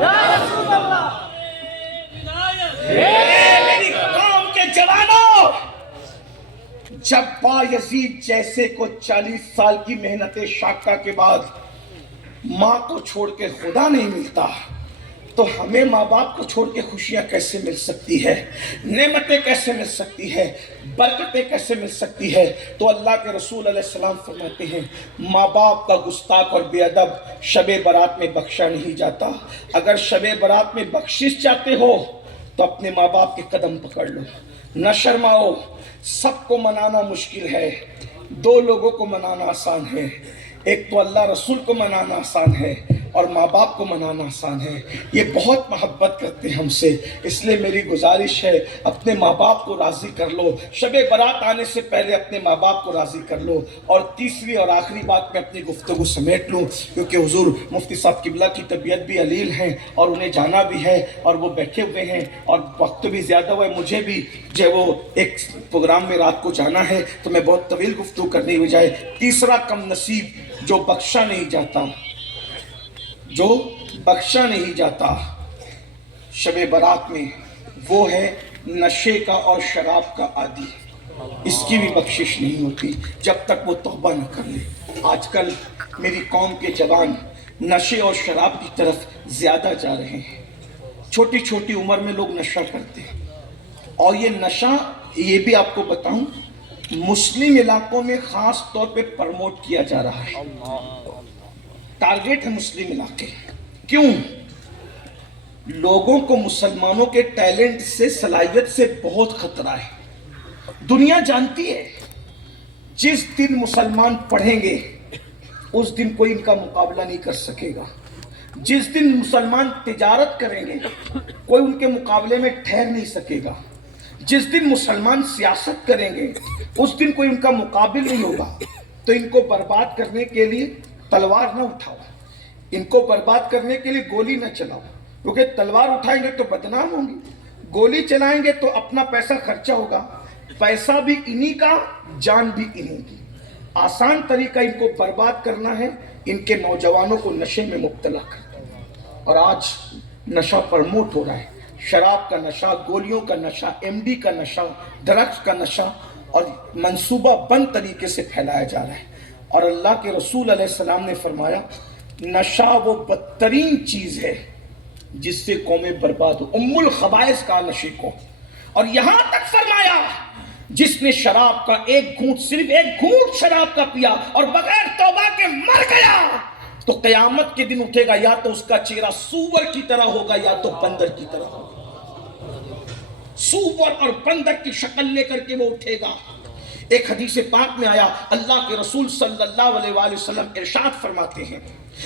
یا رسول اللہ۔ میری قوم کے جوانوں، جب بایزید جیسے کو 40 سال کی محنت شاقہ کے بعد ماں کو چھوڑ کے خدا نہیں ملتا، تو ہمیں ماں باپ کو چھوڑ کے خوشیاں کیسے مل سکتی ہے، نعمتیں کیسے مل سکتی ہے، برکتیں کیسے مل سکتی ہے؟ تو اللہ کے رسول علیہ السلام فرماتے ہیں ماں باپ کا گستاخ اور بے ادب شب برات میں بخشا نہیں جاتا۔ اگر شب برات میں بخشش چاہتے ہو تو اپنے ماں باپ کے قدم پکڑ لو، نہ شرماؤ۔ سب کو منانا مشکل ہے، دو لوگوں کو منانا آسان ہے، ایک تو اللہ رسول کو منانا آسان ہے اور ماں باپ کو منانا آسان ہے۔ یہ بہت محبت کرتے ہیں ہم سے، اس لیے میری گزارش ہے اپنے ماں باپ کو راضی کر لو، شب برات آنے سے پہلے اپنے ماں باپ کو راضی کر لو۔ اور تیسری اور آخری بات میں اپنی گفتگو سمیٹ لوں، کیونکہ حضور مفتی صاحب قبلہ کی طبیعت بھی علیل ہیں اور انہیں جانا بھی ہے اور وہ بیٹھے ہوئے ہیں اور وقت بھی زیادہ ہوا ہے، مجھے بھی جو وہ ایک پروگرام میں رات کو جانا ہے، تو میں بہت طویل گفتگو کرنے کی بجائے تیسرا کم نصیب جو بخشا نہیں جاتا، جو بخشا نہیں جاتا شب برات میں، وہ ہے نشے کا اور شراب کا عادی۔ اس کی بھی بخشش نہیں ہوتی جب تک وہ توبہ نہ کر لے۔ آج کل میری قوم کے جوان نشے اور شراب کی طرف زیادہ جا رہے ہیں، چھوٹی چھوٹی عمر میں لوگ نشہ کرتے ہیں، اور یہ نشہ، یہ بھی آپ کو بتاؤں، مسلم علاقوں میں خاص طور پہ پرموٹ کیا جا رہا ہے، ٹارگیٹ ہے مسلم علاقے۔ کیوں؟ لوگوں کو مسلمانوں کے ٹیلنٹ سے، صلاحیت سے بہت خطرہ ہے۔ دنیا جانتی ہے جس دن مسلمان پڑھیں گے اس دن کوئی ان کا مقابلہ نہیں کر سکے گا، جس دن مسلمان تجارت کریں گے کوئی ان کے مقابلے میں ٹھہر نہیں سکے گا، جس دن مسلمان سیاست کریں گے اس دن کوئی ان کا مقابل نہیں ہوگا۔ تو ان کو برباد کرنے کے لیے تلوار نہ اٹھاؤ، ان کو برباد کرنے کے لیے گولی نہ چلاؤ، کیونکہ تلوار اٹھائیں گے تو بدنام ہوں گی، گولی چلائیں گے تو اپنا پیسہ خرچہ ہوگا، پیسہ بھی انہی کا، جان بھی انہی کی۔ آسان طریقہ ان کو برباد کرنا ہے، ان کے نوجوانوں کو نشے میں مبتلا کرنا۔ اور آج نشہ پرموٹ ہو رہا ہے، شراب کا نشہ، گولیوں کا نشہ، ایم ڈی کا نشہ، ڈرگس کا نشہ، اور منصوبہ بند طریقے سے پھیلایا جا رہا ہے۔ اور اللہ کے رسول علیہ السلام نے فرمایا نشہ وہ بدترین چیز ہے جس سے قومیں برباد ہو، ام الخبائث کا نشے کو۔ اور یہاں تک فرمایا جس نے شراب کا ایک گھونٹ، صرف ایک گھونٹ شراب کا پیا اور بغیر توبہ کے مر گیا تو قیامت کے دن اٹھے گا، یا تو اس کا چہرہ سور کی طرح ہوگا یا تو بندر کی طرح ہوگا۔ سور اور بندر کی شکل لے کر کے وہ اٹھے گا۔ ایک حدیث پاک میں آیا، اللہ کے رسول صلی اللہ علیہ وآلہ وسلم ارشاد فرماتے ہیں،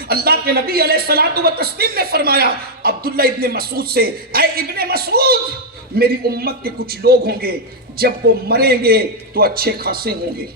اللہ کے نبی علیہ الصلوۃ والتسلیم نے فرمایا عبداللہ ابن مسعود سے، اے ابن مسعود، میری امت کے کچھ لوگ ہوں گے جب وہ مریں گے تو اچھے خاصے ہوں گے،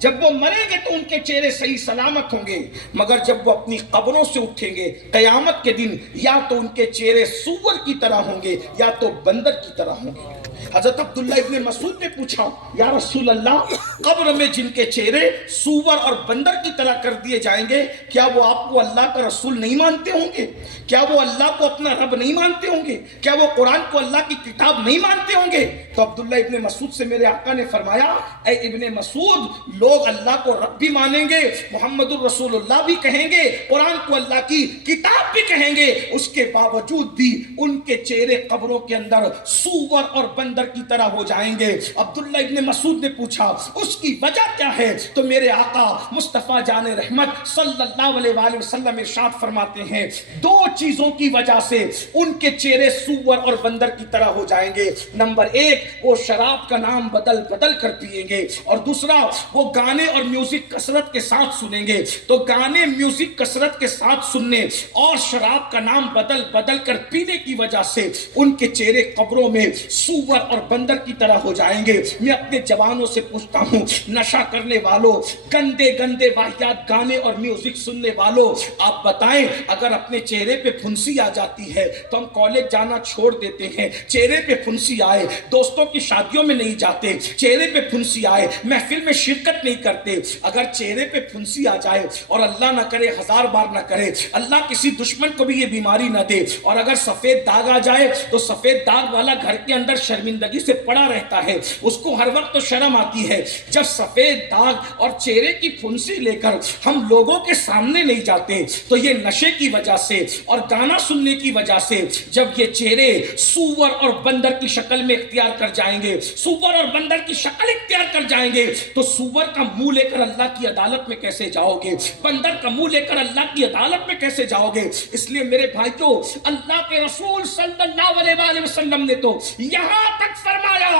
جب وہ مریں گے تو ان کے چہرے صحیح سلامت ہوں گے، مگر جب وہ اپنی قبروں سے اٹھیں گے قیامت کے دن یا تو ان کے چہرے سور کی طرح ہوں گے یا تو بندر کی طرح ہوں گے۔ حضرت عبداللہ ابن مسعود نے پوچھا یا رسول اللہ، قبر میں جن کے چہرے سور اور بندر کی طرح کر دیے جائیں گے، کیا وہ آپ کو اللہ کا رسول نہیں مانتے ہوں گے؟ کیا وہ اللہ کو اپنا رب نہیں مانتے ہوں گے؟ کیا وہ قرآن کو اللہ کی کتاب نہیں مانتے ہوں گے؟ تو عبداللہ ابن مسعود سے میرے آقا نے فرمایا، اے ابن مسعود، لوگ اللہ کو رب بھی مانیں گے، محمد الرسول اللہ بھی کہیں گے، قرآن کو اللہ کی کتاب بھی کہیں گے، اس کے باوجود بھی ان کے چہرے قبروں کے اندر سور اور بندر کی طرح ہو جائیں گے۔ عبداللہ ابن مسعود نے پوچھا اس کی وجہ کیا ہے؟ تو میرے آقا مصطفیٰ جان رحمت صلی اللہ علیہ وآلہ وسلم ارشاد فرماتے ہیں دو چیزوں کی وجہ سے ان کے چہرے سور اور بندر کی طرح ہو جائیں گے۔ نمبر ایک، وہ شراب کا نام بدل بدل کر پیئیں گے، اور دوسرا وہ گانے اور میوزک کثرت کے ساتھ سنیں گے۔ تو گانے میوزک کثرت کے ساتھ سننے اور شراب کا نام بدل بدل کر پینے کی وجہ سے ان کے چہرے قبروں میں سور اور بندر کی طرح ہو جائیں گے۔ میں اپنے جوانوں سے پوچھتا ہوں، نشہ کرنے والوں، گندے گندے واحد گانے اور میوزک سننے والوں، آپ بتائیں اگر اپنے چہرے پہ پھنسی آ جاتی ہے تو ہم کالج جانا چھوڑ دیتے ہیں۔ چہرے پہ پھنسی آئے دوستوں کی شادیوں میں نہیں جاتے، چہرے پہ پھنسی آئے محفل میں شرکت نہیں کرتے۔ اگر چہرے پہ پھنسی آ جائے، اور اللہ نہ کرے، ہزار بار نہ کرے، اللہ کسی دشمن کو بھی یہ بیماری نہ دے، اور اگر سفید داغ آ جائے تو سفید داغ والا گھر کے اندر شرمندگی سے پڑا رہتا ہے، اس کو ہر وقت تو شرم آتی ہے۔ جب سفید داغ اور چہرے کی پھنسی لے کر ہم لوگوں کے سامنے نہیں جاتے تو یہ نشے کی وجہ سے اور گانا سننے کی وجہ سے جب یہ چہرے سور اور بندر کی شکل میں اختیار کر جائیں گے، سور اور بندر کی شکل اختیار کر جائیں گے، تو سور کا منہ لے کر اللہ کی عدالت میں کیسے جاؤ گے؟ بندر کا منہ لے کر اللہ کی عدالت میں کیسے جاؤ گے؟ اس لیے میرے بھائیو، اللہ کے رسول صلی اللہ علیہ وسلم نے تو یہاں تک فرمایا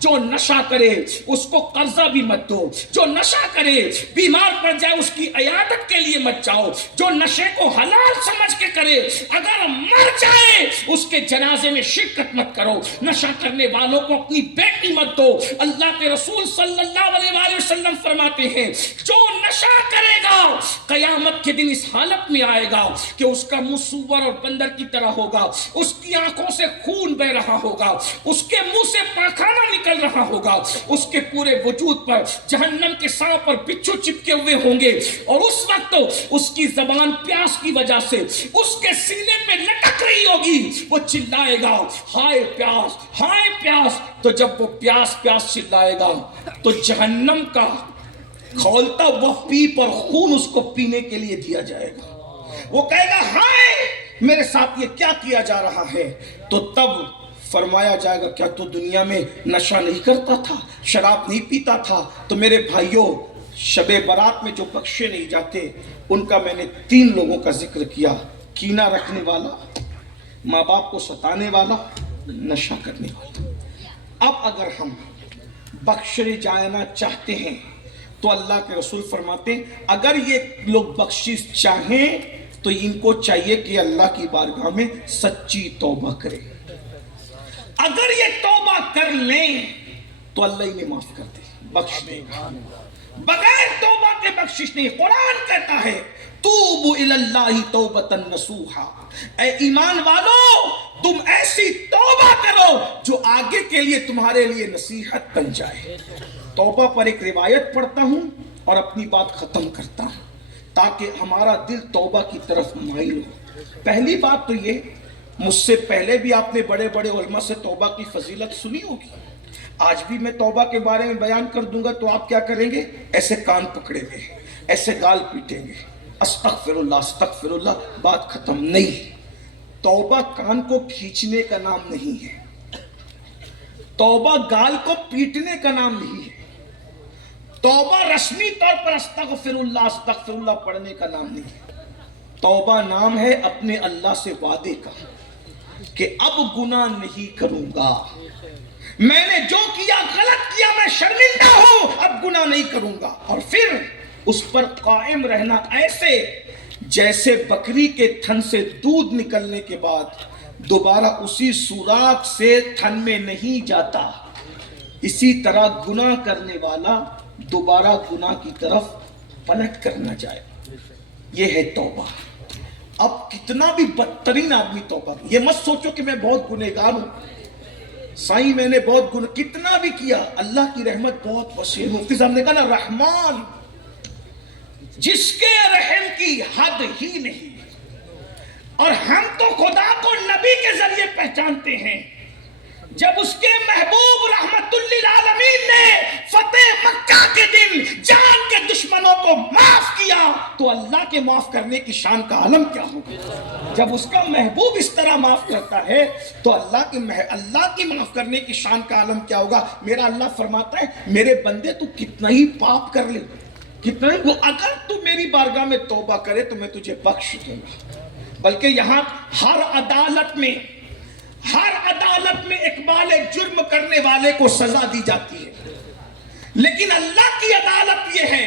جو نشہ کرے اس کو قرضہ بھی مت دو، جو نشہ کرے بیمار پڑ جائے اس کی عیادت کے لیے مت جاؤ، جو نشے کو حلال سمجھ کے کرے اگر مر جائے اس کے جنازے میں شرکت مت کرو۔ نشہ کرنے والوں کو اپنی بیٹی مت دو۔ اللہ کے رسول صلی اللہ علیہ وسلم فرماتے ہیں جو نشہ کرے گا قیامت کے دن اس حالت میں آئے گا کہ اس کا منہ سور اور بندر کی طرح ہوگا، اس کی آنکھوں سے خون بہ رہا ہوگا، اس کے منہ سے پاخانہ نکل رہا ہوگا، اس کے پورے وجود پر جہنم کے سانپ اور بچھو چپکے ہوئے ہوں گے، اور اس وقت اس کی زبان پیاس کی وجہ سے اس کے سینے پہ لٹک رہی ہوگی، وہ چلائے گا ہائے پیاس، ہائے پیاس۔ تو جب وہ پیاس پیاس چلائے گا تو جہنم کا کھولتا وہ پیپ اور خون اس کو پینے کے لیے دیا جائے گا۔ وہ کہے گا ہائے میرے ساتھ یہ کیا کیا جا رہا ہے؟ تو تب فرمایا جائے گا کیا تو دنیا میں نشہ نہیں کرتا تھا، شراب نہیں پیتا تھا؟ تو میرے بھائیوں، شب برات میں جو بخشے نہیں جاتے ان کا میں نے 3 لوگوں کا ذکر کیا: کینہ رکھنے والا، ماں باپ کو ستانے والا، نشہ کرنے والا۔ اب اگر ہم بخشے جانا چاہتے ہیں تو اللہ کے رسول فرماتے ہیں اگر یہ لوگ بخشش چاہیں تو ان کو چاہیے کہ اللہ کی بارگاہ میں سچی توبہ کریں۔ اگر یہ توبہ کر لیں تو اللہ انہیں معاف کر دے، بخش دے گا۔ بغیر توبہ کے بخشش نہیں۔ قرآن کہتا ہے توبوا الی اللہ توبۃ نصوحا، اے ایمان والو تم ایسی توبہ کرو جو آگے کے لیے تمہارے لیے نصیحت بن جائے۔ توبہ پر ایک روایت پڑھتا ہوں اور اپنی بات ختم کرتا ہوں تاکہ ہمارا دل توبہ کی طرف مائل ہو۔ پہلی بات تو یہ، مجھ سے پہلے بھی آپ نے بڑے بڑے علماء سے توبہ کی فضیلت سنی ہوگی، آج بھی میں توبہ کے بارے میں بیان کر دوں گا تو آپ کیا کریں گے؟ ایسے کان پکڑے گے، ایسے گال پیٹیں گے، استغفر اللہ استغفر اللہ، بات ختم نہیں۔ توبہ کان کو کھینچنے کا نام نہیں ہے، توبہ گال کو پیٹنے کا نام نہیں ہے، توبہ رسمی طور پر استغفر اللہ پڑھنے کا نام نہیں ہے۔ توبہ نام ہے اپنے اللہ سے وعدے کا کہ اب گناہ نہیں کروں گا، میں نے جو کیا غلط کیا، میں شرمندہ ہوں، اب گناہ نہیں کروں گا، اور پھر اس پر قائم رہنا ایسے جیسے بکری کے تھن سے دودھ نکلنے کے بعد دوبارہ اسی سوراخ سے تھن میں نہیں جاتا، اسی طرح گناہ کرنے والا دوبارہ گناہ کی طرف پلٹ کر نہ جائے۔ یہ ہے توبہ۔ اب کتنا بھی بدترین آدمی توبہ، یہ مت سوچو کہ میں بہت گنہگار ہوں، سائیں میں نے بہت گناہ کتنا بھی کیا، اللہ کی رحمت بہت وسیع ہے۔ مفتی صاحب نے کہا نا رحمان جس کے رحم کی حد ہی نہیں، اور ہم تو خدا کو نبی کے ذریعے پہچانتے ہیں۔ جب اس کے محبوب رحمت للعالمین نے فتح مکہ کے دن جان کے دشمنوں کو معاف کیا تو اللہ کے معاف کرنے کی شان کا عالم کیا ہوگا؟ جب اس کا محبوب اس طرح معاف کرتا ہے تو اللہ کی معاف کرنے کی شان کا عالم کیا ہوگا؟ میرا اللہ فرماتا ہے میرے بندے تو کتنا ہی پاپ کر لے، کتنا ہی وہ، اگر تو میری بارگاہ میں توبہ کرے تو میں تجھے بخش دوں گا۔ بلکہ یہاں ہر عدالت میں اقبال جرم کرنے والے کو سزا دی جاتی ہے، لیکن اللہ کی عدالت یہ ہے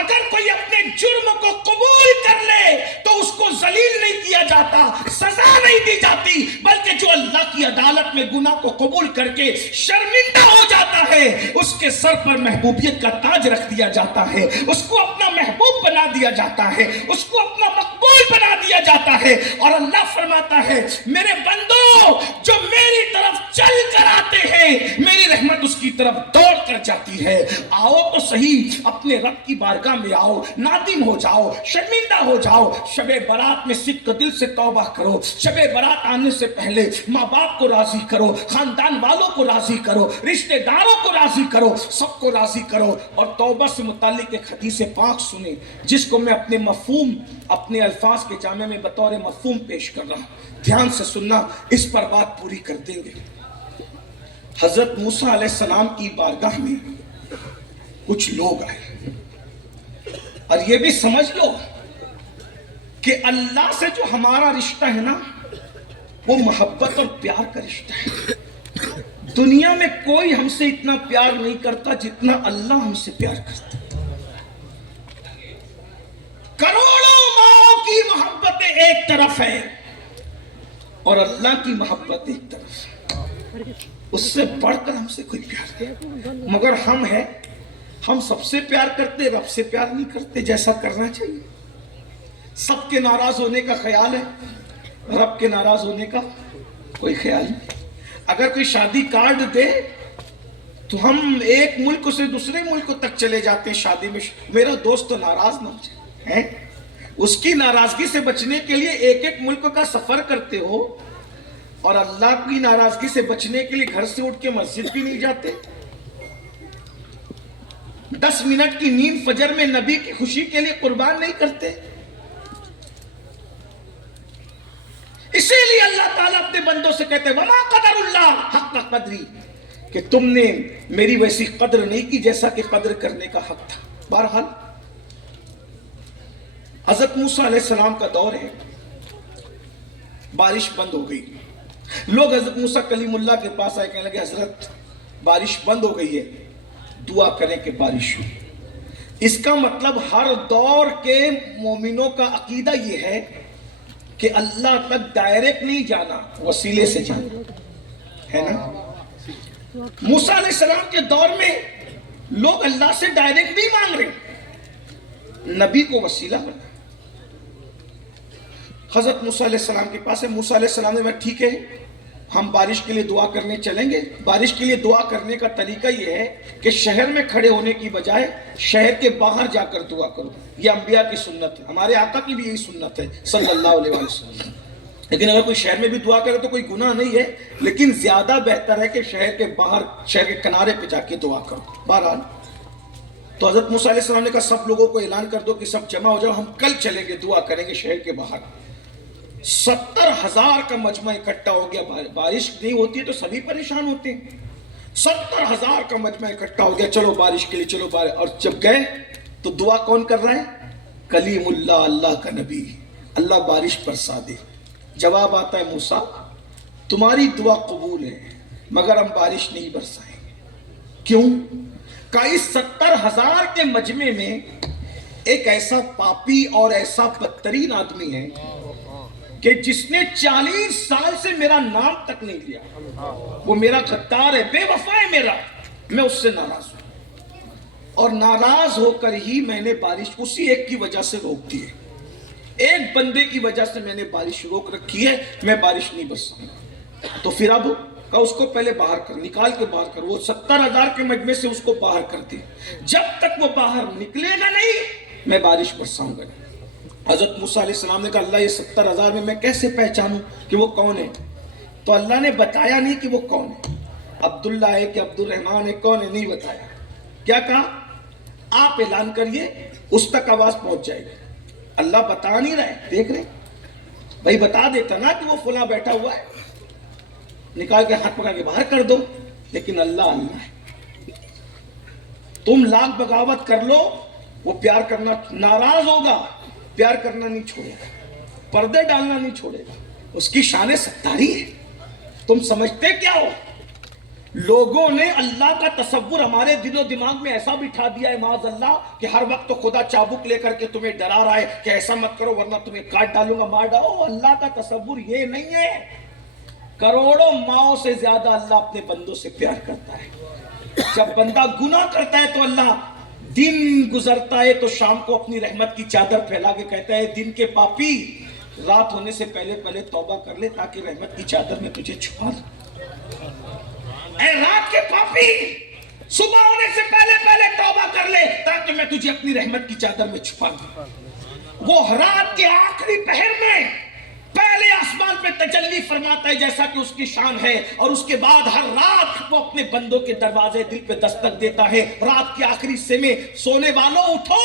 اگر کوئی اپنے جرم کو قبول کر لے تو اس کو ذلیل نہیں کیا جاتا۔ جاتا, سزا نہیں دی جاتی, بلکہ جو اللہ کی عدالت میں گناہ کو قبول کر کے شرمندہ ہو جاتا ہے اس کے سر پر محبوبیت کا تاج رکھ دیا جاتا ہے, اس کو اپنا محبوب بنا دیا جاتا ہے, اس کو اپنا مقبول بنا دیا جاتا ہے. اور اللہ فرماتا ہے میرے بندو جو میری طرف چل کر آتے ہیں میری رحمت اس کی طرف دوڑ کر جاتی ہے. آؤ تو صحیح, اپنے رب کی بارگاہ میں آؤ, نادم ہو جاؤ, شرمندہ ہو جاؤ. شب برات میں صدق دل سے توبہ کرو, شب برات آنے سے پہلے ماں باپ کو راضی کرو, خاندان والوں کو راضی کرو, رشتہ داروں کو راضی کرو, سب کو راضی کرو. اور توبہ سے متعلق ایک حدیث پاک سنیں جس کو میں اپنے مفہوم, اپنے الفاظ کے جامع میں بطور مفہوم پیش کر رہا ہوں, دھیان سے سننا, اس پر بات پوری کر دیں گے. حضرت موسیٰ علیہ السلام کی بارگاہ میں کچھ لوگ آئے, اور یہ بھی سمجھ لو کہ اللہ سے جو ہمارا رشتہ ہے نا وہ محبت اور پیار کا رشتہ ہے. دنیا میں کوئی ہم سے اتنا پیار نہیں کرتا جتنا اللہ ہم سے پیار کرتا. کروڑوں ماؤں کی محبت ایک طرف ہے اور اللہ کی محبت ایک طرف ہے, اس سے بڑھ کر ہم سے کوئی پیار نہیں. مگر ہم ہیں, ہم سب سے پیار کرتے, رب سے پیار نہیں کرتے جیسا کرنا چاہیے. سب کے ناراض ہونے کا خیال ہے, رب کے ناراض ہونے کا کوئی خیال نہیں. اگر کوئی شادی کارڈ دے تو ہم ایک ملک سے دوسرے ملک تک چلے جاتے ہیں شادی میں, میرا دوست تو ناراض نہ ہو جائے. اس کی ناراضگی سے بچنے کے لیے ایک ایک ملک کا سفر کرتے ہو, اور اللہ کی ناراضگی سے بچنے کے لیے گھر سے اٹھ کے مسجد بھی نہیں جاتے. 10 منٹ کی نیند فجر میں نبی کی خوشی کے لیے قربان نہیں کرتے. اسی لیے اللہ تعالیٰ اپنے بندوں سے کہتے ہیں وَمَا قَدَرُ اللَّهِ حَقَّ قَدْرِهِ, کہ تم نے میری ویسی قدر نہیں کی جیسا کہ قدر کرنے کا حق تھا. بہرحال حضرت موسیٰ علیہ السلام کا دور ہے, بارش بند ہو گئی. لوگ حضرت موسیٰ کلیم اللہ کے پاس آئے, کہنے لگے حضرت بارش بند ہو گئی ہے, دعا کریں کہ بارش ہو. اس کا مطلب ہر دور کے مومنوں کا عقیدہ یہ ہے کہ اللہ تک ڈائریکٹ نہیں جانا, وسیلے سے جانا ہے نا. موسیٰ علیہ السلام کے دور میں لوگ اللہ سے ڈائریکٹ نہیں مانگ رہے, نبی کو وسیلہ بنا. حضرت موسیٰ علیہ السلام کے پاس ہے, موسیٰ علیہ السلام نے کہا ٹھیک ہے ہم بارش کے لیے دعا کرنے چلیں گے. بارش کے لیے دعا کرنے کا طریقہ یہ ہے کہ شہر میں کھڑے ہونے کی بجائے شہر کے باہر جا کر دعا کرو. یہ انبیاء کی سنت ہے, ہمارے آقا کی بھی یہی سنت ہے صلی اللہ علیہ وسلم. لیکن اگر کوئی شہر میں بھی دعا کرے تو کوئی گناہ نہیں ہے, لیکن زیادہ بہتر ہے کہ شہر کے باہر, شہر کے کنارے پہ جا کے دعا کرو. بہرحال تو حضرت موسیٰ علیہ السلام نے کہا سب لوگوں کو اعلان کر دو کہ سب جمع ہو جاؤ, ہم کل چلیں گے دعا کریں گے شہر کے باہر. 70,000 کا مجمع اکٹھا ہو گیا. بارش نہیں ہوتی ہے تو سبھی پریشان ہوتے ہیں. 70,000 کا مجمع اکٹھا ہو گیا, چلو بارش کے لیے چلو بارش. اور جب گئے تو دعا کون کر رہا ہے؟ کلیم اللہ, اللہ کا نبی. اللہ بارش برسا دے. جواب آتا ہے موسیٰ تمہاری دعا قبول ہے مگر ہم بارش نہیں برسائیں گے. کیوں؟ کہ اس 70,000 کے مجمع میں ایک ایسا پاپی اور ایسا بدترین آدمی ہے کہ جس نے 40 سال سے میرا نام تک نہیں لیا. وہ میرا غدار ہے, بے وفا ہے میرا, میں اس سے ناراض ہوں. اور ناراض ہو کر ہی میں نے بارش اسی ایک کی وجہ سے روک دی ہے. ایک بندے کی وجہ سے میں نے بارش روک رکھی ہے, میں بارش نہیں برساؤں. تو پھر اب کہا اس کو پہلے باہر کر, نکال کے باہر کر. وہ 70,000 کے مجمع سے اس کو باہر کر دی. جب تک وہ باہر نکلے گا نہیں میں بارش برساؤں گا. حضرت موسیٰ علیہ السلام نے کہا اللہ یہ 70,000 میں کیسے پہچانوں کہ وہ کون ہے؟ تو اللہ نے بتایا نہیں کہ وہ کون ہے. عبداللہ ہے کہ عبد الرحمن ہے, کون ہے نہیں بتایا. کیا کہا آپ اعلان کریے, اس تک آواز پہنچ جائے گی. اللہ بتا نہیں رہے, دیکھ رہے بھائی, بتا دیتا نا کہ وہ فلاں بیٹھا ہوا ہے, نکال کے ہاتھ پکڑ کے باہر کر دو. لیکن اللہ اللہ ہے. تم لاکھ بغاوت کر لو, وہ پیار کرنا ناراض ہوگا, پیار کرنا نہیں چھوڑے گا, پردے ڈالنا نہیں چھوڑے گا. اس کی شان ستاری ہے. تم سمجھتے کیا ہو لوگوں نے اللہ کا تصور ہمارے دل و دماغ میں ایسا بٹھا دیا ہے معاذ اللہ کہ ہر وقت تو خدا چابک لے کر کے تمہیں ڈرا رہا ہے کہ ایسا مت کرو ورنہ تمہیں کاٹ ڈالوں گا، مار ڈالو۔ اللہ کا تصور یہ نہیں ہے۔ کروڑوں ماؤں سے زیادہ اللہ اپنے بندوں سے پیار کرتا ہے۔ جب بندہ گناہ کرتا ہے تو اللہ دن گزرتا ہے تو شام کو اپنی رحمت کی چادر پھیلا کے کہتا ہے دن کے پاپی رات ہونے سے پہلے پہلے توبہ کر لے تاکہ رحمت کی چادر میں تجھے چھپا دوں۔ اے رات کے پاپی صبح ہونے سے پہلے پہلے توبہ کر لے تاکہ میں تجھے اپنی رحمت کی چادر میں چھپا دوں۔ وہ رات کے آخری پہر میں پہلے آسمان پہ تجلی فرماتا ہے جیسا کہ اس کی شان ہے، اور اس کے بعد ہر رات وہ اپنے بندوں کے دروازے دل پہ دستک دیتا ہے۔ رات کے آخری حصے میں سونے والوں اٹھو،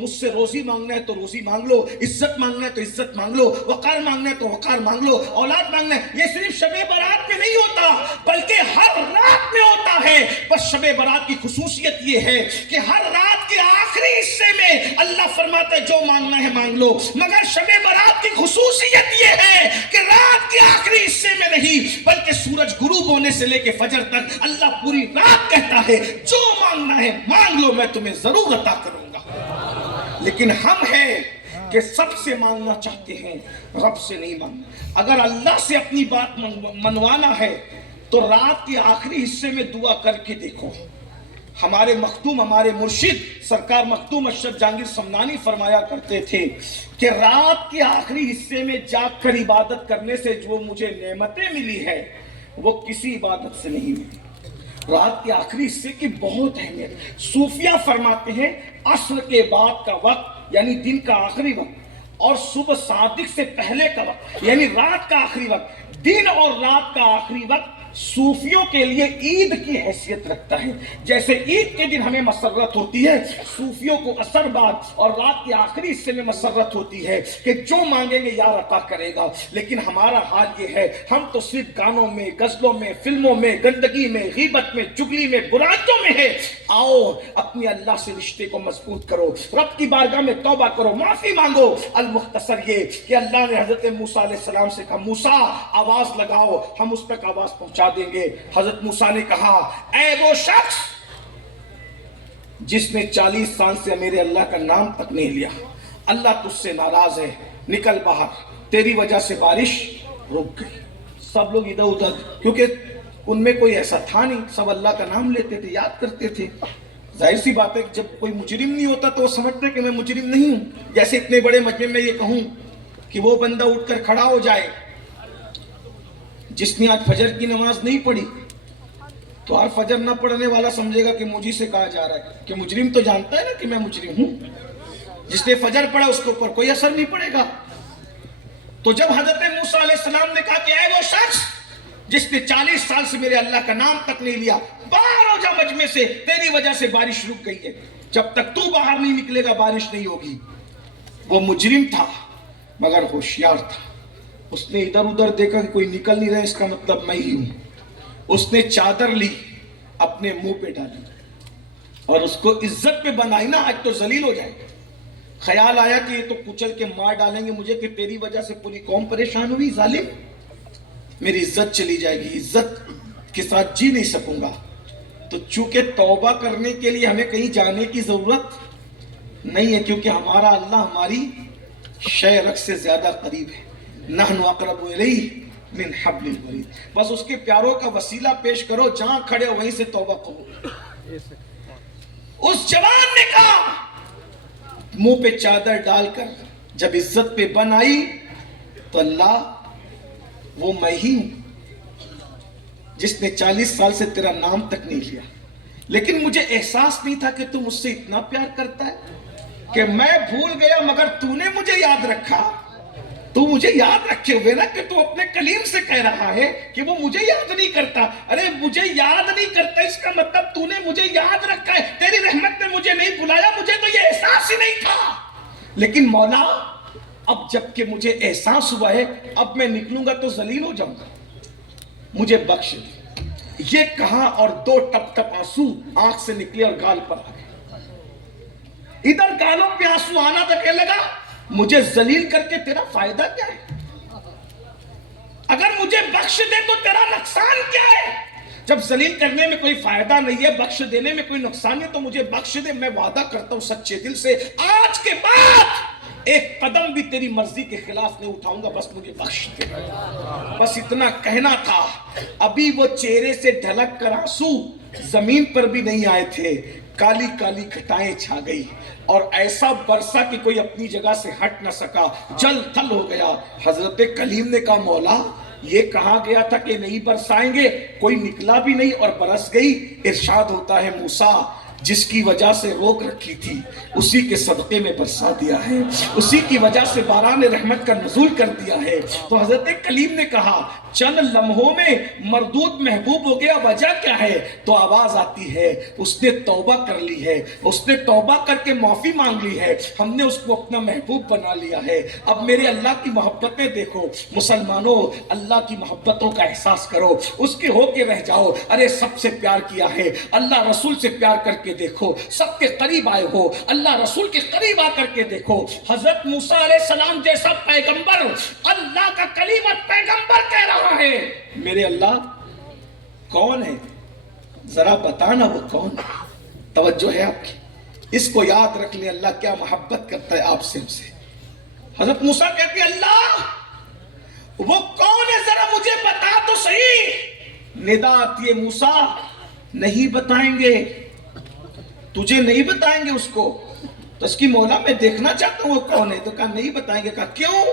مجھ سے روزی مانگنا ہے تو روزی مانگ لو، عزت مانگنا ہے تو عزت مانگ لو، وقار مانگنا ہے تو وقار مانگ لو، اولاد مانگنا ہے۔ یہ صرف شب برات میں نہیں ہوتا بلکہ ہر رات میں ہوتا ہے۔ بس شب برات کی خصوصیت یہ ہے کہ ہر رات کے آخری حصے میں اللہ فرماتا ہے جو مانگنا ہے مانگ لو، مگر شب برات کی خصوصیت یہ ہے کہ رات کے آخری حصے میں نہیں بلکہ سورج غروب ہونے سے لے کے فجر تک اللہ پوری رات کہتا ہے جو مانگنا ہے مانگ لو میں تمہیں ضرور عطا کروں گا۔ لیکن ہم ہیں کہ سب سے مانگنا چاہتے ہیں، رب سے نہیں مانگنا۔ اگر اللہ سے اپنی بات منوانا ہے تو رات کے آخری حصے میں دعا کر کے دیکھو۔ ہمارے مختوم، ہمارے مرشد سرکار مختوم اشرف جہانگیر سمنانی فرمایا کرتے تھے کہ رات کے آخری حصے میں جاگ کر عبادت کرنے سے جو مجھے نعمتیں ملی ہے وہ کسی عبادت سے نہیں ملی۔ رات کے آخری حصے کی بہت اہمیت۔ صوفیہ فرماتے ہیں عصر کے بعد کا وقت یعنی دن کا آخری وقت اور صبح صادق سے پہلے کا وقت یعنی رات کا آخری وقت، دن اور رات کا آخری وقت صوفیوں کے لیے عید کی حیثیت رکھتا ہے۔ جیسے عید کے دن ہمیں مسرت ہوتی ہے، صوفیوں کو عصر بعد اور رات کے آخری حصے میں مسرت ہوتی ہے کہ جو مانگیں گے یار عطا کرے گا۔ لیکن ہمارا حال یہ ہے ہم تو صرف گانوں میں، غزلوں میں، فلموں میں، گندگی میں، غیبت میں، چگلی میں، برائیوں میں ہے۔ آؤ اپنے اللہ سے رشتے کو مضبوط کرو، رب کی بارگاہ میں توبہ کرو، معافی مانگو۔ المختصر یہ کہ اللہ نے حضرت موسیٰ علیہ السلام سے کہا موسیٰ آواز لگاؤ، ہم اس تک آواز پہنچا دیں گے۔ حضرت موسیٰ نے کہا اے وہ شخص جس نے 40 سال سے میرے اللہ کا نام تک نہیں لیا، اللہ تجھ سے ناراض ہے، نکل باہر، تیری وجہ سے بارش رک گئی۔ سب لوگ ادھر ادھر، کیونکہ ان میں کوئی ایسا تھا نہیں، سب اللہ کا نام لیتے تھے، یاد کرتے تھے۔ ظاہر سی بات ہے کہ جب کوئی مجرم نہیں ہوتا تو وہ سمجھتے کہ میں مجرم نہیں ہوں۔ جیسے اتنے بڑے مجمع میں یہ کہوں کہ وہ بندہ اٹھ کر کھڑا ہو جائے جس نے آج فجر کی نماز نہیں پڑھی، تو ہر فجر نہ پڑھنے والا سمجھے گا کہ مجھے سے کہا جا رہا ہے کہ مجرم تو جانتا ہے نا کہ میں مجرم ہوں۔ جس نے فجر پڑھا اس کے اوپر کوئی اثر نہیں پڑے گا۔ تو جب حضرت موسیٰ علیہ السلام نے کہا کہ اے وہ شخص جس نے 40 سال سے میرے اللہ کا نام تک نہیں لیا، باہر ہو جا مجمع سے، تیری وجہ سے بارش رک گئی ہے، جب تک تو باہر نہیں نکلے گا بارش نہیں ہوگی۔ وہ مجرم تھا مگر ہوشیار تھا، اس نے ادھر ادھر دیکھا کہ کوئی نکل نہیں رہا، اس کا مطلب میں ہی ہوں۔ اس نے چادر لی اپنے منہ پہ ڈالی اور اس کو عزت پہ بنائی نا، آج تو ذلیل ہو جائے گا۔ خیال آیا کہ یہ تو کچل کے مار ڈالیں گے مجھے کہ تیری وجہ سے پوری قوم پریشان ہوئی، ظالم میری عزت چلی جائے گی، عزت کے ساتھ جی نہیں سکوں گا۔ تو چونکہ توبہ کرنے کے لیے ہمیں کہیں جانے کی ضرورت نہیں ہے، کیونکہ ہمارا اللہ ہماری شعرک سے زیادہ قریب ہے۔ نحن اقرب الیہ من حبل الورید، بس اس کے پیاروں کا وسیلہ پیش کرو، جہاں کھڑے ہو وہیں سے توبہ کرو۔ اس جوان نے کہا منہ پہ چادر ڈال کر جب عزت پہ بن آئی تو اللہ وہ میں ہی ہوں جس نے 40 سال سے تیرا نام تک نہیں لیا، لیکن مجھے احساس نہیں تھا کہ تو مجھ سے اتنا پیار کرتا ہے کہ میں بھول گیا مگر تو نے مجھے یاد رکھا۔ تو مجھے یاد رکھے ہوئے نا کہ تو اپنے کلیم سے کہہ رہا ہے کہ وہ مجھے یاد نہیں کرتا۔ ارے مجھے یاد نہیں کرتا اس کا مطلب تو نے مجھے یاد رکھا ہے، تیری رحمت نے مجھے نہیں بلایا، مجھے تو یہ احساس ہی نہیں تھا۔ لیکن مولا اب جب کہ مجھے احساس ہوا ہے اب میں نکلوں گا تو ذلیل ہو جاؤں گا، مجھے بخش دے۔ یہ کہا اور 2 ٹپ ٹپ آنسو آنکھ سے نکلے اور گال پر آ گئے۔ ادھر گالوں پہ آنسو آنا تو کہنے لگا مجھے ذلیل کر کے تیرا فائدہ کیا ہے؟ اگر مجھے بخش دے تو تیرا نقصان کیا ہے؟ جب ذلیل کرنے میں کوئی فائدہ نہیں ہے، بخش دینے میں کوئی نقصان ہے، تو مجھے بخش دے. میں وعدہ کرتا ہوں سچے دل سے، آج کے بعد ایک قدم بھی تیری مرضی کے خلاف نہیں اٹھاؤں گا، بس مجھے بخش دے. بس اتنا کہنا تھا. ابھی وہ چہرے سے ڈھلک کر آنسو زمین پر بھی نہیں آئے تھے، کالی کالی گھٹائیں چھا گئی اور ایسا برسا کہ کوئی اپنی جگہ سے ہٹ نہ سکا، جل تھل ہو گیا. حضرت کلیم نے کہا مولا یہ کہا گیا تھا کہ نہیں برسائیں گے، کوئی نکلا بھی نہیں اور برس گئی. ارشاد ہوتا ہے موسیٰ جس کی وجہ سے روک رکھی تھی اسی کے صدقے میں برسا دیا ہے، اسی کی وجہ سے باران رحمت کا نزول کر دیا ہے. تو حضرت کلیم نے کہا چند لمحوں میں مردود محبوب ہو گیا، وجہ کیا ہے؟ تو آواز آتی ہے اس نے توبہ کر لی ہے، اس نے توبہ کر کے معافی مانگ لی ہے، ہم نے اس کو اپنا محبوب بنا لیا ہے. اب میرے اللہ کی محبتیں دیکھو مسلمانوں، اللہ کی محبتوں کا احساس کرو، اس کے ہو کے رہ جاؤ. ارے سب سے پیار کیا ہے، اللہ رسول سے پیار کر کے دیکھو، سب کے قریب آئے ہو، اللہ رسول کے قریب آ کر کے دیکھو. حضرت موسیٰ علیہ السلام جیسا پیغمبر اللہ کا کلیم اور پیغمبر کہہ رہا ہے میرے اللہ کون ہے؟ ذرا بتانا وہ کون ہے. توجہ ہے آپ کی، اس کو یاد رکھ لیں اللہ کیا محبت کرتا ہے آپ سے. ہم سے حضرت موسیٰ کہتے ہیں اللہ وہ کون ہے ذرا مجھے بتا تو صحیح. ندا آتی ہے موسیٰ نہیں بتائیں گے، تجھے نہیں بتائیں گے اس کو. تو اس کی مولا میں دیکھنا چاہتا ہوں وہ کون ہے. تو کہا نہیں بتائیں گے. کہا کیوں؟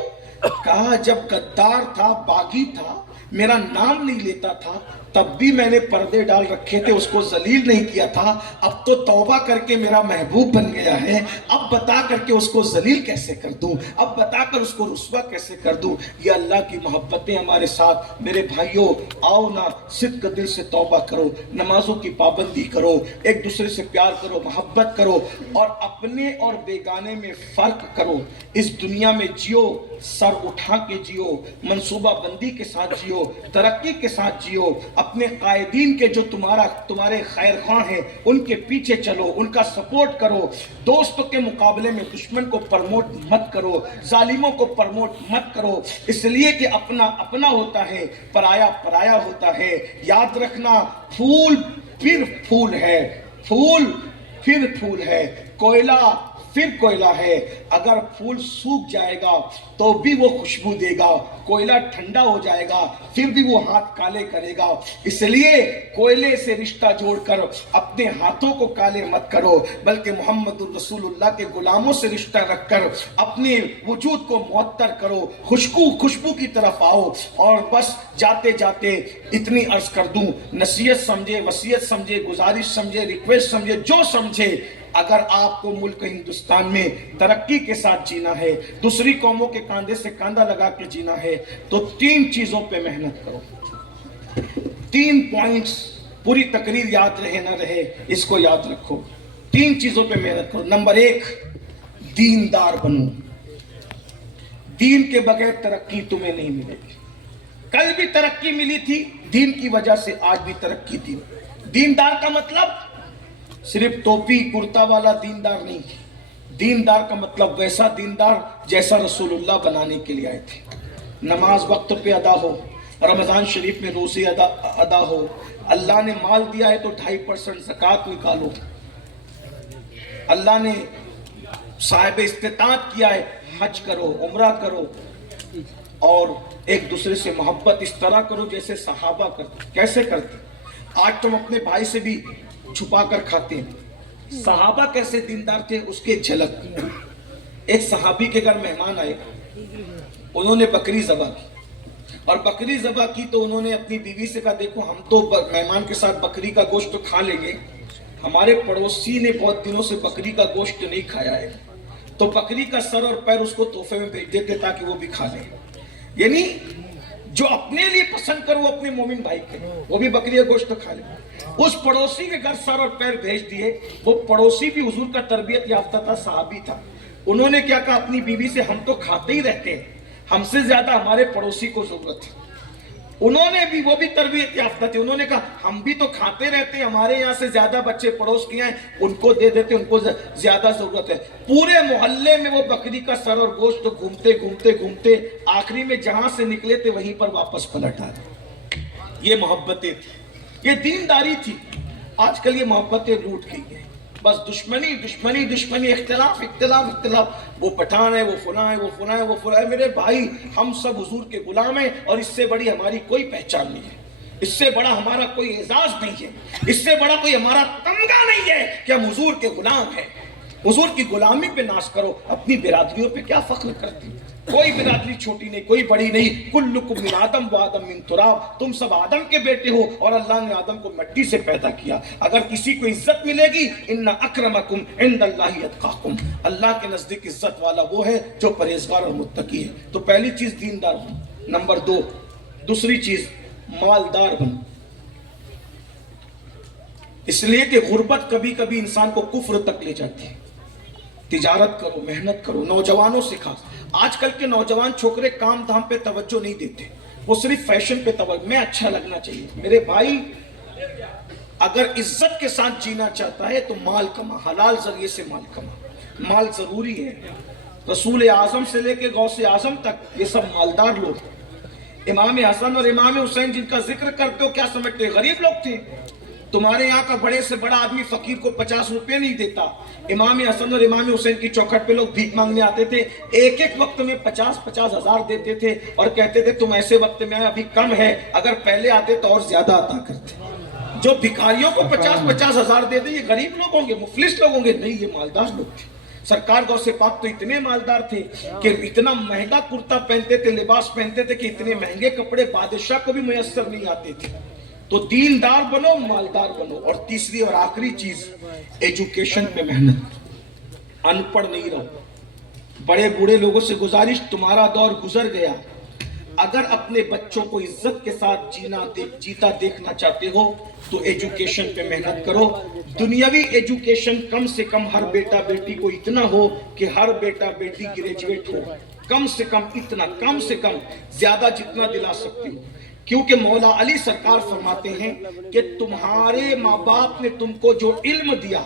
کہا جب غدار تھا، باغی تھا، میرا نام نہیں لیتا تھا، تب بھی میں نے پردے ڈال رکھے تھے، اس کو ذلیل نہیں کیا تھا. اب تو توبہ کر کے میرا محبوب بن گیا ہے، اب بتا کر کے اس کو ذلیل کیسے کر دوں، اب بتا کر اس کو رسوا کیسے کر دوں. یہ اللہ کی محبتیں ہمارے ساتھ. میرے بھائیوں آؤ نا صدق دل سے توبہ کرو، نمازوں کی پابندی کرو، ایک دوسرے سے پیار کرو، محبت کرو اور اپنے اور بیگانے میں فرق کرو. اس دنیا میں جیو، سر اٹھا کے جیو، منصوبہ بندی کے ساتھ جیو، ترقی کے ساتھ جیو. اپنے قائدین کے جو تمہارے خیر خواہ ہیں ان کے پیچھے چلو، ان کا سپورٹ کرو. دوستوں کے مقابلے میں دشمن کو پرموٹ مت کرو، ظالموں کو پرموٹ مت کرو. اس لیے کہ اپنا اپنا ہوتا ہے، پرایا پرایا ہوتا ہے. یاد رکھنا پھول پھر پھول ہے، پھول پھر پھول ہے، کوئلہ پھر کوئلہ ہے. اگر پھول سوکھ جائے گا تو بھی وہ خوشبو دے گا، کوئلہ ٹھنڈا ہو جائے گا پھر بھی وہ ہاتھ کالے کرے گا. اس لیے کوئلے سے رشتہ جوڑ کر اپنے ہاتھوں کو کالے مت کرو، بلکہ محمد الرسول اللہ کے غلاموں سے رشتہ رکھ کر اپنے وجود کو معطر کرو، خوشبو کی طرف آؤ. اور بس جاتے جاتے اتنی عرض کر دوں، نصیحت سمجھے، وصیت سمجھے، گزارش سمجھے، ریکویسٹ سمجھے، جو سمجھے، اگر آپ کو ملک ہندوستان میں ترقی کے ساتھ جینا ہے، دوسری قوموں کے کاندھے سے کاندھا لگا کے جینا ہے، تو 3 چیزوں پہ محنت کرو. 3 پوائنٹس، پوری تقریر یاد رہے نہ رہے اس کو یاد رکھو. 3 چیزوں پہ محنت کرو. نمبر 1 دیندار بنو. دین کے بغیر ترقی تمہیں نہیں ملے گی. کل بھی ترقی ملی تھی دین کی وجہ سے، آج بھی ترقی تھی. دیندار کا مطلب صرف ٹوپی کرتا والا دیندار نہیں. دیندار کا مطلب ویسا دیندار جیسا رسول اللہ بنانے کے لیے آئے تھے. نماز وقت پہ ادا ہو، رمضان شریف میں روزے ادا ہو، اللہ نے مال دیا ہے تو 2.5% زکوٰۃ نکالو، اللہ نے صاحب استطاعت کیا ہے حج کرو، عمرہ کرو، اور ایک دوسرے سے محبت اس طرح کرو جیسے صحابہ کرتے. کیسے کرتے؟ آج تم اپنے بھائی سے بھی چھپا کر کھاتے ہیں. صحابہ کیسے دیندار تھے اس کے جھلک. ایک صحابی کے گھر مہمان آئے، انہوں نے بکری ذبح کی، اور بکری ذبح کی تو انہوں نے اپنی بیوی سے کہا دیکھو ہم تو مہمان کے ساتھ بکری کا گوشت تو کھا لیں گے، ہمارے پڑوسی نے بہت دنوں سے بکری کا گوشت نہیں کھایا ہے، تو بکری کا سر اور پیر اس کو تحفے میں بھیج دیتے تاکہ وہ بھی کھا لیں. یعنی جو اپنے لیے پسند کرو اپنے مومن بھائی کے، وہ بھی بکری کا گوشت کھا لے. اس پڑوسی کے گھر سر اور پیر بھیج دیے. وہ پڑوسی بھی حضور کا تربیت یافتہ تھا، صحابی تھا. انہوں نے کیا کہا اپنی بیوی سے ہم تو کھاتے ہی رہتے ہیں، ہم سے زیادہ ہمارے پڑوسی کو ضرورت ہے. انہوں نے بھی، وہ بھی تربیت یافتہ تھے، انہوں نے کہا ہم بھی تو کھاتے رہتے ہیں، ہمارے یہاں سے زیادہ بچے پڑوس کے ہیں ان کو دے دیتے، ان کو زیادہ ضرورت ہے. پورے محلے میں وہ بکری کا سر اور گوشت تو گھومتے آخری میں جہاں سے نکلے تھے وہیں پر واپس پلٹ آئے. یہ محبتیں تھی، یہ دینداری تھی. آج کل یہ محبتیں روٹ گئی ہیں. بس دشمنی دشمنی دشمنی، اختلاف اختلاف اختلاف. وہ پٹھان ہے، وہ فلاں ہے، وہ فلاں ہے، وہ فلاں ہے. میرے بھائی ہم سب حضور کے غلام ہیں، اور اس سے بڑی ہماری کوئی پہچان نہیں ہے، اس سے بڑا ہمارا کوئی اعزاز نہیں ہے، اس سے بڑا کوئی ہمارا تمغہ نہیں ہے کہ ہم حضور کے غلام ہیں. حضور کی غلامی پہ ناز کرو، اپنی برادریوں پہ کیا فخر کرتی؟ کوئی برادری چھوٹی نہیں، کوئی بڑی نہیں. کلکم من آدم و آدم من تراب، تم سب آدم کے بیٹے ہو، اور اللہ نے آدم کو مٹی سے پیدا کیا. اگر کسی کو عزت ملے گی، ان اکرمکم عند اللہ اتقاکم، اللہ کے نزدیک عزت والا وہ ہے جو پرہیزگار اور متقی ہے. تو پہلی چیز دیندار بن. نمبر 2، دوسری چیز مالدار بن. اس لیے کہ غربت کبھی کبھی انسان کو کفر تک لے جاتی ہے. تجارت کرو، محنت کرو. نوجوانوں سے خاص، آج کل کے نوجوان چھوکرے کام دھام پہ توجہ نہیں دیتے، وہ صرف فیشن پہ توجہ. میں اچھا لگنا چاہیے. میرے بھائی اگر عزت کے ساتھ جینا چاہتا ہے تو مال کما، حلال ذریعے سے مال کما. مال ضروری ہے. رسول اعظم سے لے کے غوث اعظم تک یہ سب مالدار لوگ. امام حسن اور امام حسین جن کا ذکر کرتے ہو، کیا سمجھتے؟ غریب لوگ تھے. تمہارے یہاں کا بڑے سے بڑا آدمی فقیر کو 50 روپے نہیں دیتا. امام حسن اور امام حسین کی چوکھٹ پہ لوگ بھیک مانگنے آتے تھے، ایک ایک وقت میں 50-50 ہزار دیتے تھے، اور کہتے تھے تم ایسے وقت میں ابھی کم ہے، اگر پہلے آتے تو اور زیادہ عطا کرتے. جو بھکاریوں کو 50-50 ہزار دیتے یہ غریب لوگ ہوں گے، مفلس لوگ ہوں گے؟ نہیں، یہ مالدار لوگ تھے. سرکار غوث پاک تو اتنے مالدار تھے کہ اتنا مہنگا کرتا پہنتے تھے، لباس پہنتے تھے کہ اتنے مہنگے کپڑے بادشاہ کو بھی میسر نہیں آتے تھے. تو دیندار بنو، مالدار بنو. اور تیسری اور آخری چیز ایجوکیشن پہ محنت. ان پڑھ نہیں رہو. بڑے بوڑھے لوگوں سے گزارش، تمہارا دور گزر گیا. اگر اپنے بچوں کو عزت کے ساتھ جیتا دیکھنا چاہتے ہو تو ایجوکیشن پہ محنت کرو. دنیاوی ایجوکیشن کم سے کم ہر بیٹا بیٹی کو اتنا ہو کہ ہر بیٹا بیٹی گریجویٹ ہو. کم سے کم اتنا، کم سے کم، زیادہ جتنا دلا سکتے ہو. کیونکہ مولا علی سرکار فرماتے ہیں کہ تمہارے ماں باپ نے تم کو جو علم دیا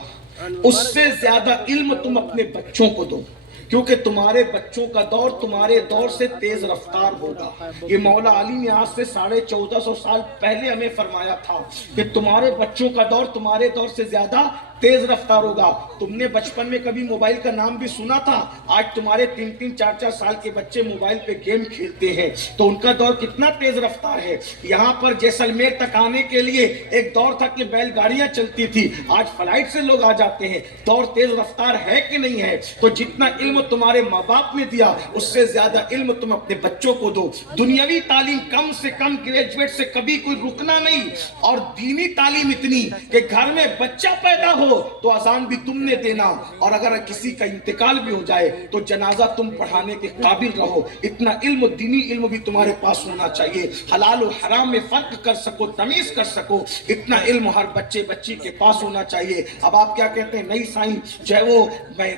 اس سے زیادہ علم تم اپنے بچوں کو دو، کیونکہ تمہارے بچوں کا دور تمہارے دور سے تیز رفتار ہوگا. یہ مولا علی نے آج سے 1450 سال پہلے ہمیں فرمایا تھا کہ تمہارے بچوں کا دور تمہارے دور سے زیادہ تیز رفتار ہوگا. تم نے بچپن میں کبھی موبائل کا نام بھی سنا تھا؟ آج تمہارے 3-3 4-4 سال کے بچے موبائل پہ گیم کھیلتے ہیں. تو ان کا دور کتنا تیز رفتار ہے. یہاں پر جیسلمیر تک آنے کے لیے ایک دور تھا کہ بیل گاڑیاں چلتی تھی، آج فلائٹ سے لوگ آ جاتے ہیں. دور تیز رفتار ہے کہ نہیں ہے؟ تو جتنا علم تمہارے ماں باپ نے دیا اس سے زیادہ علم تم اپنے بچوں کو دو. دنیاوی تعلیم کم سے کم گریجویٹ سے کبھی کوئی رکنا نہیں، اور دینی تعلیم اتنی کہ گھر میں بچہ پیدا ہو تو اذان بھی تم نے دینا، اور اگر کسی کا انتقال بھی ہو جائے تو جنازہ تم پڑھانے کے قابل رہو. اتنا علم، دینی علم بھی تمہارے پاس ہونا چاہیے. حلال و حرام میں فرق کر سکو، تمیز کر سکو، اتنا علم ہر بچے بچی کے پاس ہونا چاہیے. اب آپ کیا کہتے ہیں؟ نہیں سائنس جو ہے وہ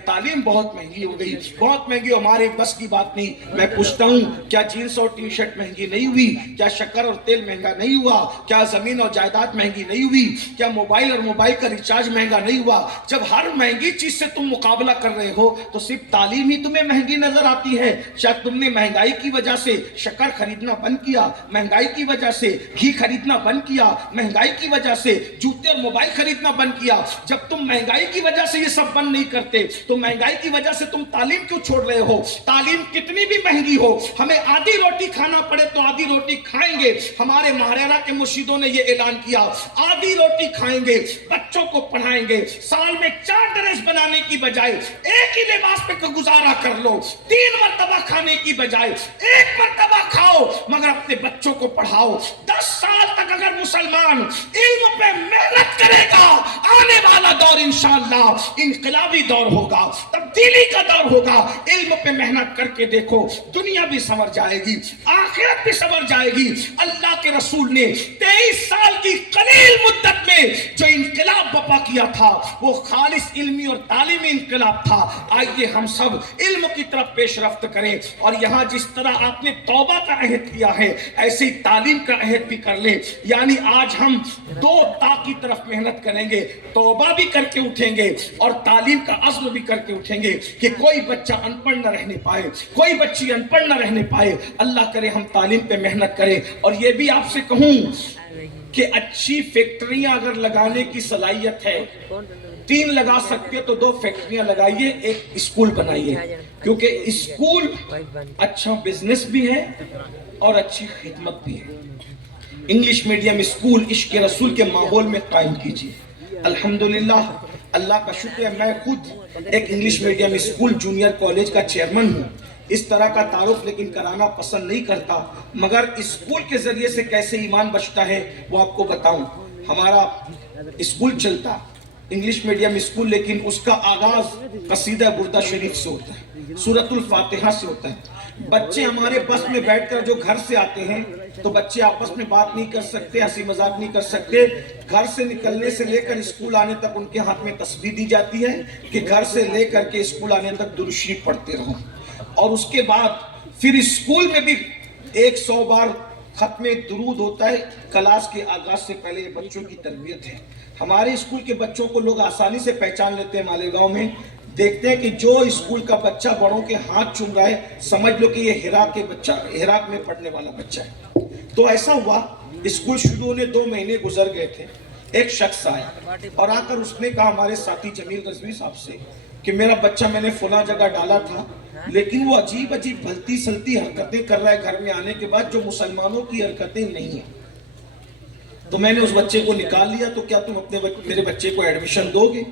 تعلیم بہت مہنگی ہو گئی، بہت مہنگی، ہمارے بس کی بات نہیں. میں پوچھتا ہوں، کیا جینس اور ٹی شرٹ مہنگی نہیں ہوئی؟ کیا شکر اور تیل مہنگا نہیں ہوا؟ کیا زمین اور جائیداد مہنگی نہیں ہوئی؟ کیا موبائل اور موبائل کا ریچارج مہنگا نہیں ہوا؟ جب ہر مہنگی چیز سے تم مقابلہ کر رہے ہو تو صرف تعلیم ہی تمہیں مہنگی نظر آتی ہے. شاید تم نے مہنگائی کی وجہ سے شکر خریدنا بند کیا، مہنگائی کی وجہ سے گھی خریدنا بند کیا، مہنگائی کی وجہ سے جوتے اور موبائل خریدنا بند کیا. جب تم مہنگائی کی وجہ سے یہ سب بند نہیں کرتے تو مہنگائی کی وجہ سے تم تعلیم کیوں چھوڑ رہے ہو؟ تعلیم کتنی بھی مہنگی ہو، ہمیں آدھی روٹی کھانا پڑے تو آدھی روٹی کھائیں گے. ہمارے ماہرہ کے مرشدوں نے یہ اعلان کیا، آدھی روٹی کھائیں گے، بچوں کو پڑھائیں گے. سال میں 4 ڈریس بنانے کی بجائے ایک ہی لباس پہ گزارا کر لو. 3 مرتبہ کھانے کی بجائے 1 مرتبہ کھاؤ، مگر اپنے بچوں کو پڑھاؤ. 10 سال تک اگر مسلمان علم پہ محنت کرے گا، آنے والا دور انشاءاللہ انقلابی دور ہوگا، تبدیلی کا دور ہوگا. علم پہ محنت کر کے دیکھو، دنیا بھی سنور جائے گی، آخرت بھی سنور جائے گی. اللہ کے رسول نے 23 سال کی قلیل مدت میں جو انقلاب برپا کیا تھا وہ خالص علمی اور تعلیمی انقلاب تھا. آئیے ہم سب علم کی طرف پیش رفت کریں، اور یہاں جس طرح آپ نے توبہ کا عہد کیا ہے ایسے ہی تعلیم کا عہد بھی کر لیں. یعنی آج ہم 2 تا کی طرف محنت کریں گے، توبہ بھی کر کے اٹھیں گے اور تعلیم کا عزم بھی کر کے اٹھیں گے کہ کوئی بچہ ان پڑھ نہ رہنے پائے، کوئی بچی ان پڑھ نہ رہنے پائے. اللہ کرے ہم تعلیم پہ محنت کریں. اور یہ بھی آپ سے کہوں کہ اچھی فیکٹریاں اگر لگانے کی صلاحیت ہے 3 لگا سکتے تو 2 فیکٹریاں لگائیے، ایک اسکول بنائیے، کیونکہ اسکول اچھا بزنس بھی ہے اور اچھی خدمت بھی ہے۔ انگلش میڈیم اسکول عشق رسول کے ماحول میں قائم کیجیے۔ الحمدللہ اللہ کا شکر ہے، میں خود ایک English medium school junior college کا چیئرمن ہوں۔ اس طرح کا تعارف لیکن کرانا پسند نہیں کرتا، مگر اسکول کے ذریعے سے کیسے ایمان بچتا ہے وہ آپ کو بتاؤں۔ ہمارا اسکول چلتا انگلش میڈیم اسکول، لیکن اس کا آغاز قصیدہ بردہ شریف سے ہوتا ہے، سورۃ الفاتحہ سے ہوتا ہے۔ بچے ہمارے بس میں بیٹھ کر جو گھر سے آتے ہیں تو بچے آپس میں بات نہیں کر سکتے، ہنسی مذاق نہیں کر سکتے۔ گھر سے نکلنے سے لے کر اسکول آنے تک ان کے ہاتھ میں تسبیح دی جاتی ہے کہ گھر سے لے کر کے اسکول آنے تک درود شریف پڑھتے رہو، اور اس کے بعد پھر اسکول میں بھی 100 بار ختم درود ہوتا ہے کلاس کے آغاز سے پہلے۔ یہ بچوں کی تربیت ہے۔ ہمارے اسکول کے بچوں کو لوگ آسانی سے پہچان لیتے ہیں۔ مالیگاؤں میں دیکھتے ہیں کہ جو اسکول کا بچہ بڑوں کے ہاتھ چوم رہا ہے سمجھ لو کہ یہ ہراق میں پڑھنے والا بچہ ہے۔ تو ایسا ہوا، اسکول شروع ہونے 2 مہینے گزر گئے تھے، ایک شخص آیا اور آ کر اس نے کہا ہمارے ساتھی جمیل رضوی صاحب سے کہ میرا بچہ میں نے فلاں جگہ ڈالا تھا، لیکن وہ عجیب عجیب بھلتی سلتی حرکتیں کر رہا ہے گھر میں آنے کے بعد، جو مسلمانوں کی حرکتیں نہیں ہیں۔ تو میں نے اس بچے کو نکال لیا، تو کیا تم میرے بچے کو ایڈمیشن دو گے؟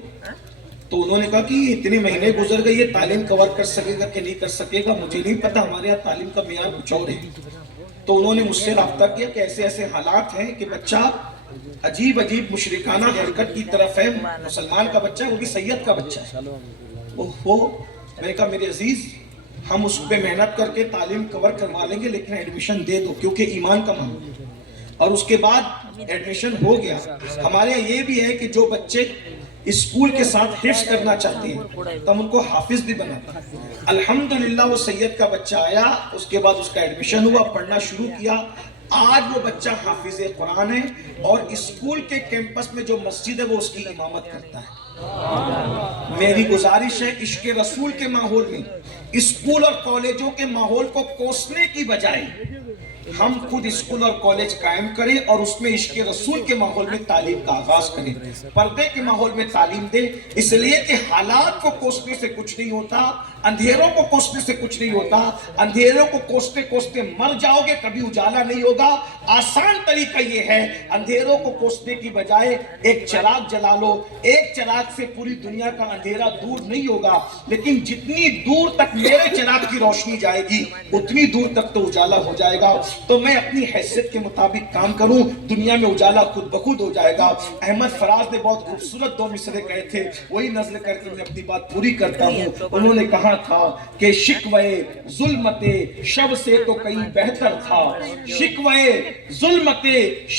تو انہوں نے کہا کہ اتنے مہینے گزر گئے، یہ تعلیم کور کر سکے گا کہ نہیں کر سکے گا مجھے نہیں پتا، ہمارے یہاں تعلیم کا معیار کچھ اور ہے۔ تو انہوں نے مجھ سے رابطہ کیا کہ ایسے ایسے حالات ہیں کہ بچہ عجیب عجیب مشرکانہ حرکت کی طرف ہے، مسلمان کا بچہ ہے، وہ بھی سید کا بچہ ہے۔ میں نے کہا میرے عزیز ہم اس پہ محنت کر کے تعلیم کور کروا لیں گے، لیکن ایڈمیشن دے دو کیونکہ ایمان کا معاملہ ہے۔ اور اس کے بعد ایڈمیشن ہو گیا۔ ہمارے یہاں یہ بھی ہے کہ جو بچے اسکول کے ساتھ حفظ کرنا چاہتے ہیں تو ہم ان کو حافظ بھی بناتے ہیں۔ الحمدللہ وہ سید کا بچہ آیا، اس کے بعد اس کا ایڈمیشن ہوا، پڑھنا شروع کیا۔ آج وہ بچہ حافظ قرآن ہے اور اسکول کے کیمپس میں جو مسجد ہے وہ اس کی امامت کرتا ہے۔ میری گزارش ہے عشق رسول کے ماحول میں اسکول اور کالجوں کے ماحول کو کوسنے کی بجائے ہم خود اسکول اور کالج قائم کریں اور اس میں عشق رسول کے ماحول میں تعلیم کا آغاز کریں، پردے کے ماحول میں تعلیم دیں، اس لیے کہ حالات کو کوسنے سے کچھ نہیں ہوتا، اندھیروں کو کوسنے سے کچھ نہیں ہوتا۔ اندھیروں کو کوستے کوستے مر جاؤ گے، کبھی اجالا نہیں ہوگا۔ آسان طریقہ یہ ہے، اندھیروں کو کوسنے کی بجائے ایک چراغ جلا لو۔ ایک چراغ سے پوری دنیا کا اندھیرا دور نہیں ہوگا، لیکن جتنی دور تک میرے چراغ کی روشنی جائے گی اتنی دور تک تو اجالا ہو جائے گا۔ تو میں اپنی حیثیت کے مطابق کام کروں، دنیا میں اجالا خود بخود ہو جائے گا۔ احمد فراز نے بہت خوبصورت 2 مصرے کہے تھے، وہی نظر کر کے میں اپنی بات پوری کرتا ہوں۔ انہوں نے کہا تھا کہ شکوے ظلمت شب سے تو کہیں بہتر تھا، شکوے ظلمت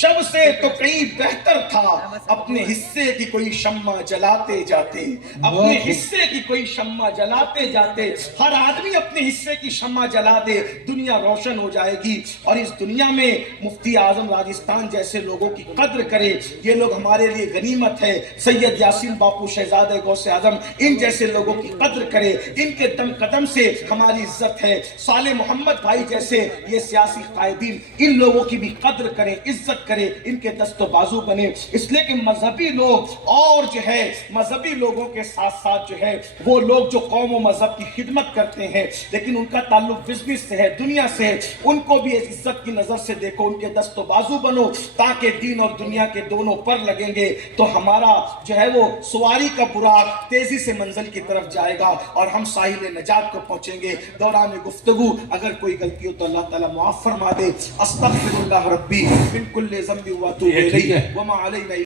شب سے تو کہیں بہتر تھا، اپنے حصے کی کوئی شمع جلاتے جاتے، اپنے حصے کی کوئی شمع جلاتے جاتے۔ ہر آدمی اپنے حصے کی شمع جلا دے، دنیا روشن ہو جائے گی۔ اور اس دنیا میں مفتی اعظم راجستھان جیسے لوگوں کی قدر کرے، یہ لوگ ہمارے لیے غنیمت ہے۔ سید یاسین باپو شہزادہ غوث اعظم، ان جیسے لوگوں کی قدر کرے، ان کے دم قدم سے ہماری عزت ہے۔ صالح محمد بھائی جیسے یہ سیاسی قائدین، ان لوگوں کی بھی قدر کریں، عزت کریں، ان کے دست و بازو بنے۔ اس لیے کہ مذہبی لوگ اور جو ہے مذہبی لوگوں کے ساتھ ساتھ جو ہے وہ لوگ جو قوم و مذہب کی خدمت کرتے ہیں لیکن ان کا تعلق بزنس سے ہے، دنیا سے ہے، ان کو بھی عزت کی نظر سے دیکھو، ان کے دست و بازو بنو، تاکہ دین اور دنیا کے دونوں پر لگیں گے تو ہمارا جو ہے وہ سواری کا براق تیزی سے منزل کی طرف جائے گا اور ہم ساحل نجات کو پہنچیں گے۔ دوران گفتگو اگر کوئی غلطی ہو تو اللہ تعالیٰ معاف فرما دے۔ استغفر اللہ ربی من کل ذنب و اتوب الیہ وما علینا